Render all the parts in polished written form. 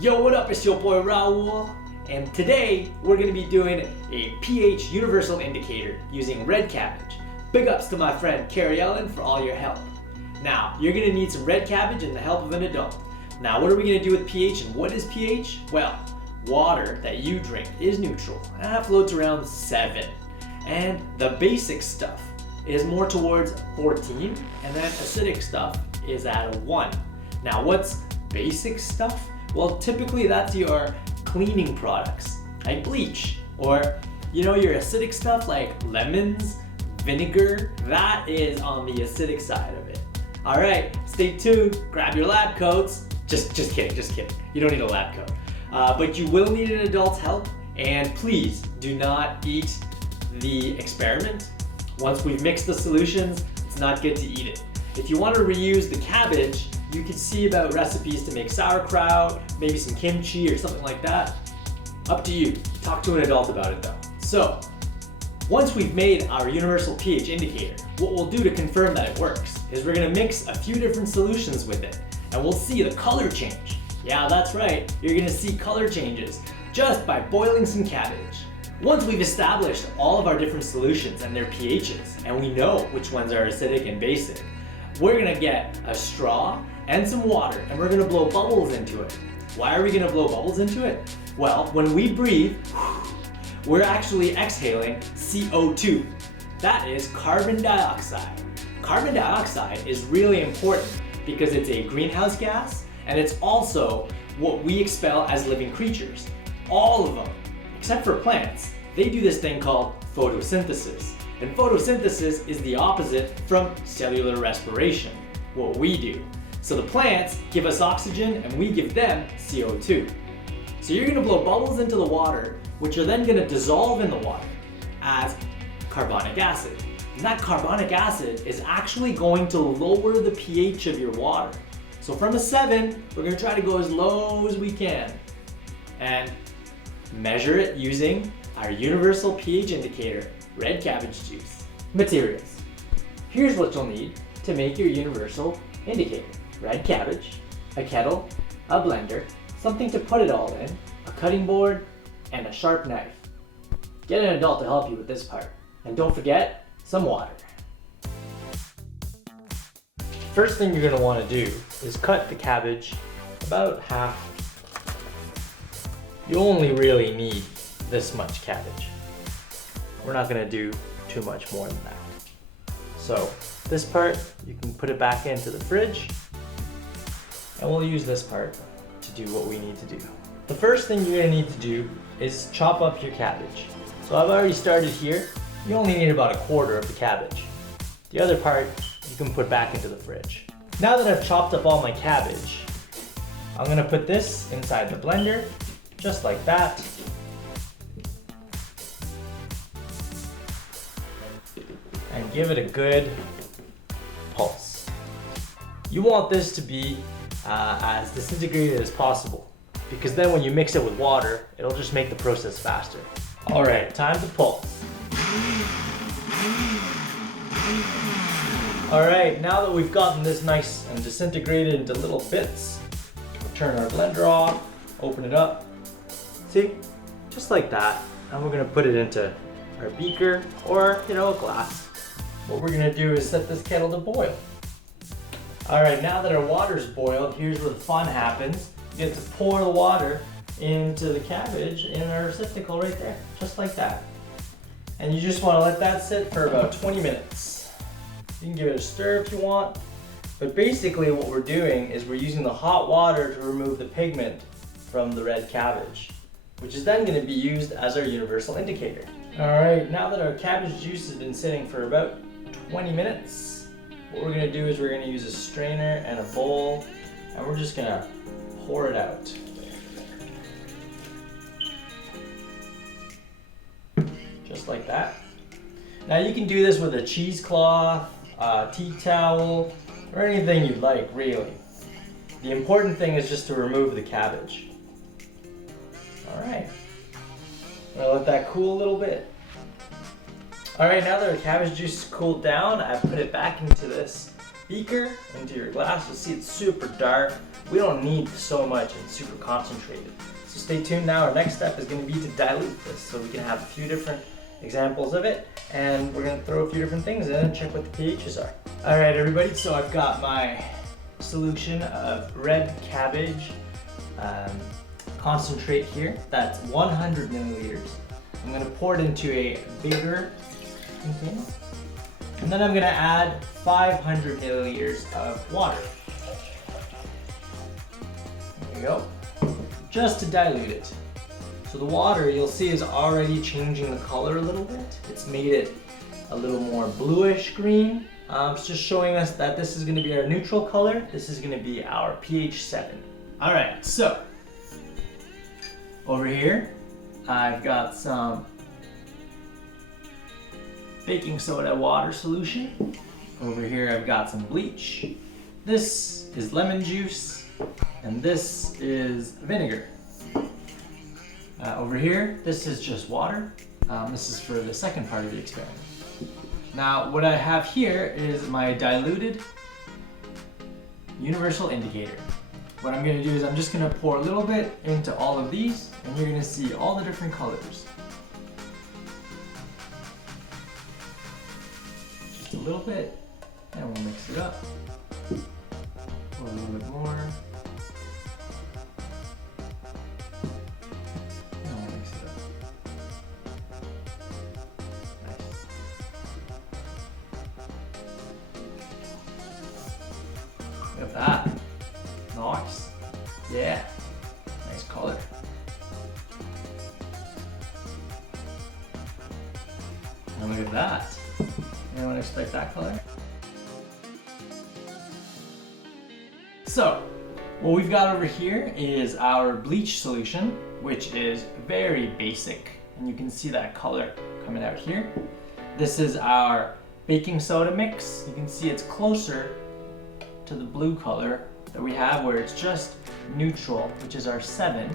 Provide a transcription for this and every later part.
Yo, what up? It's your boy Raul, and today we're going to be doing a pH universal indicator using red cabbage. Big ups to my friend Carrie Ellen for all your help. Now, you're going to need some red cabbage and the help of an adult. Now, what are we going to do with pH, and what is pH? Well, water that you drink is neutral, and that floats around 7. And the basic stuff is more towards 14, and then acidic stuff is at a 1. Now, what's basic stuff? Well, typically that's your cleaning products, like bleach, or your acidic stuff like lemons, vinegar. That is on the acidic side of it. All right, stay tuned, grab your lab coats. Just kidding. You don't need a lab coat. But you will need an adult's help, and please do not eat the experiment. Once we've mixed the solutions, it's not good to eat it. If you want to reuse the cabbage, you can see about recipes to make sauerkraut, maybe some kimchi or something like that. Up to you. Talk to an adult about it though. So, once we've made our universal pH indicator, what we'll do to confirm that it works is we're going to mix a few different solutions with it, and we'll see the color change. Yeah, that's right. You're going to see color changes just by boiling some cabbage. Once we've established all of our different solutions and their pHs, and we know which ones are acidic and basic, we're gonna get a straw and some water, and we're gonna blow bubbles into it. Why are we gonna blow bubbles into it? Well, when we breathe, we're actually exhaling CO2. That is carbon dioxide. Carbon dioxide is really important because it's a greenhouse gas, and it's also what we expel as living creatures. All of them, except for plants, they do this thing called photosynthesis. And photosynthesis is the opposite from cellular respiration, what we do. So the plants give us oxygen and we give them CO2. So you're gonna blow bubbles into the water, which are then gonna dissolve in the water as carbonic acid. And that carbonic acid is actually going to lower the pH of your water. So from a 7, we're gonna try to go as low as we can and measure it using our universal pH indicator, red cabbage juice. Materials. Here's what you'll need to make your universal indicator. Red cabbage, a kettle, a blender, something to put it all in, a cutting board, and a sharp knife. Get an adult to help you with this part. And don't forget, some water. First thing you're going to want to do is cut the cabbage about half. You only really need this much cabbage. We're not gonna do too much more than that. So this part, you can put it back into the fridge, and we'll use this part to do what we need to do. The first thing you're gonna need to do is chop up your cabbage. So I've already started here. You only need about 1/4 of the cabbage. The other part, you can put back into the fridge. Now that I've chopped up all my cabbage, I'm gonna put this inside the blender, just like that. And give it a good pulse. You want this to be as disintegrated as possible, because then when you mix it with water, it'll just make the process faster. All right, time to pulse. All right, now that we've gotten this nice and disintegrated into little bits, we'll turn our blender off, open it up. See, just like that. And we're gonna put it into our beaker or, a glass. What we're gonna do is set this kettle to boil. All right, now that our water's boiled, here's where the fun happens. You get to pour the water into the cabbage in our receptacle right there, just like that. And you just wanna let that sit for about 20 minutes. You can give it a stir if you want, but basically what we're doing is we're using the hot water to remove the pigment from the red cabbage, which is then gonna be used as our universal indicator. All right, now that our cabbage juice has been sitting for about 20 minutes, what we're gonna do is we're gonna use a strainer and a bowl, and we're just gonna pour it out. Just like that. Now you can do this with a cheesecloth, a tea towel, or anything you'd like, really. The important thing is just to remove the cabbage. All right, I'm gonna let that cool a little bit. All right, now that our cabbage juice is cooled down, I've put it back into this beaker into your glass. You'll see it's super dark. We don't need so much and super concentrated. So stay tuned now. Our next step is going to be to dilute this so we can have a few different examples of it, and we're going to throw a few different things in and check what the pHs are. All right, everybody, so I've got my solution of red cabbage concentrate here. That's 100 milliliters. I'm going to pour it into a bigger container, and then I'm going to add 500 milliliters of water. There you go, just to dilute it. So the water, you'll see, is already changing the color a little bit. It's made it a little more bluish green. It's just showing us that this is going to be our neutral color. This is going to be our pH 7. All right, so over here, I've got some baking soda water solution. Over here, I've got some bleach. This is lemon juice, and this is vinegar. Over here, this is just water. This is for the second part of the experiment. Now, what I have here is my diluted universal indicator. What I'm going to do is I'm just going to pour a little bit into all of these, and you're going to see all the different colors. Just a little bit, and we'll mix it up. Pour a little bit more. And we'll mix it up. Nice. Look at that. Nice. Yeah. Nice color. And look at that. Anyone expect that color? So, what we've got over here is our bleach solution, which is very basic. And you can see that color coming out here. This is our baking soda mix. You can see it's closer to the blue color that we have, where it's just neutral, which is our 7.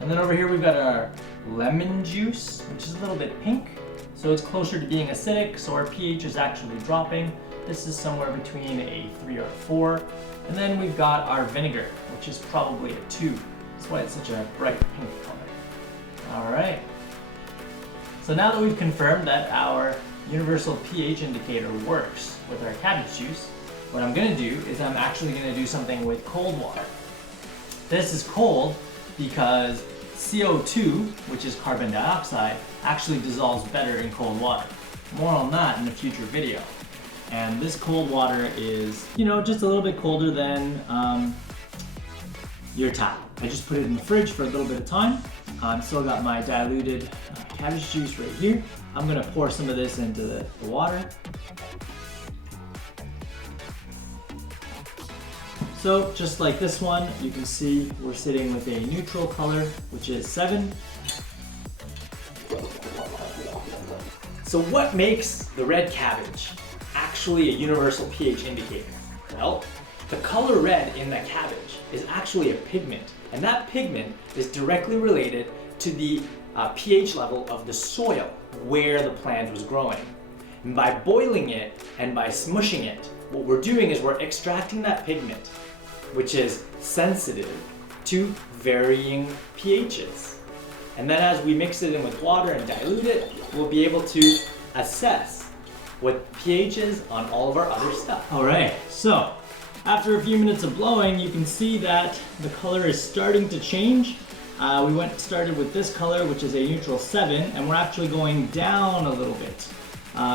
And then over here we've got our lemon juice, which is a little bit pink. So it's closer to being acidic, so our pH is actually dropping. This is somewhere between a 3 or 4. And then we've got our vinegar, which is probably a 2. That's why it's such a bright pink color. All right. So now that we've confirmed that our universal pH indicator works with our cabbage juice, what I'm gonna do is I'm actually gonna do something with cold water. This is cold because CO2, which is carbon dioxide, actually dissolves better in cold water. More on that in a future video. And this cold water is, just a little bit colder than your tap. I just put it in the fridge for a little bit of time. Still got my diluted cabbage juice right here. I'm gonna pour some of this into the water. So just like this one, you can see we're sitting with a neutral color, which is 7. So what makes the red cabbage actually a universal pH indicator? Well, the color red in the cabbage is actually a pigment, and that pigment is directly related to the pH level of the soil where the plant was growing. And by boiling it and by smushing it, what we're doing is we're extracting that pigment, which is sensitive to varying pHs. And then as we mix it in with water and dilute it, we'll be able to assess what pH is on all of our other stuff. All right, so after a few minutes of blowing, you can see that the color is starting to change. We started with this color, which is a neutral 7, and we're actually going down a little bit.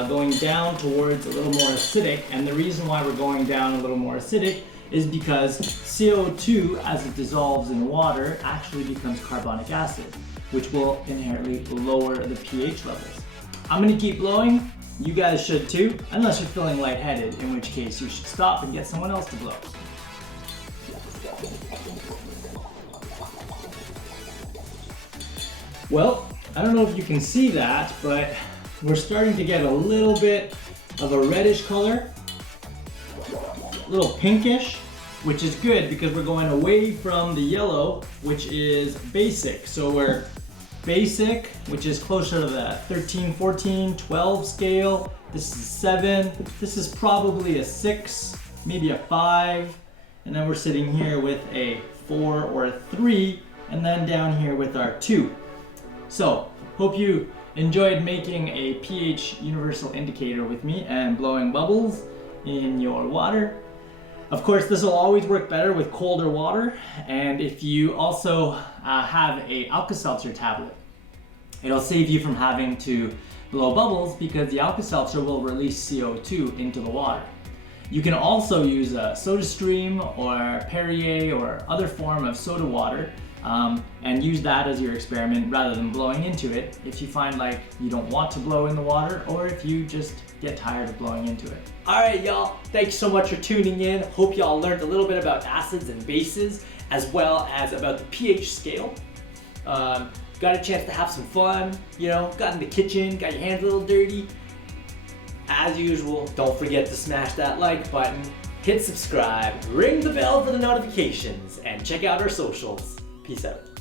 Going down towards a little more acidic, and the reason why we're going down a little more acidic is because CO2, as it dissolves in water, actually becomes carbonic acid, which will inherently lower the pH levels. I'm gonna keep blowing. You guys should too, unless you're feeling lightheaded, in which case you should stop and get someone else to blow. Well, I don't know if you can see that, but we're starting to get a little bit of a reddish color, a little pinkish, which is good because we're going away from the yellow, which is basic. So we're basic, which is closer to the 13, 14, 12 scale. This is 7. This is probably a 6. maybe a 5, and then we're sitting here with a 4 or a 3, and then down here with our 2. So, hope you enjoyed making a pH universal indicator with me and blowing bubbles in your water. Of course, this will always work better with colder water, and if you also have a Alka-Seltzer tablet, it'll save you from having to blow bubbles because the Alka-Seltzer will release CO2 into the water. You can also use a SodaStream or Perrier or other form of soda water and use that as your experiment rather than blowing into it if you find like you don't want to blow in the water or if you just get tired of blowing into it. Alright y'all, thanks so much for tuning in. Hope y'all learned a little bit about acids and bases as well as about the pH scale. Got a chance to have some fun, you know, got in the kitchen, got your hands a little dirty. As usual, don't forget to smash that like button, hit subscribe, ring the bell for the notifications, and check out our socials. Peace out.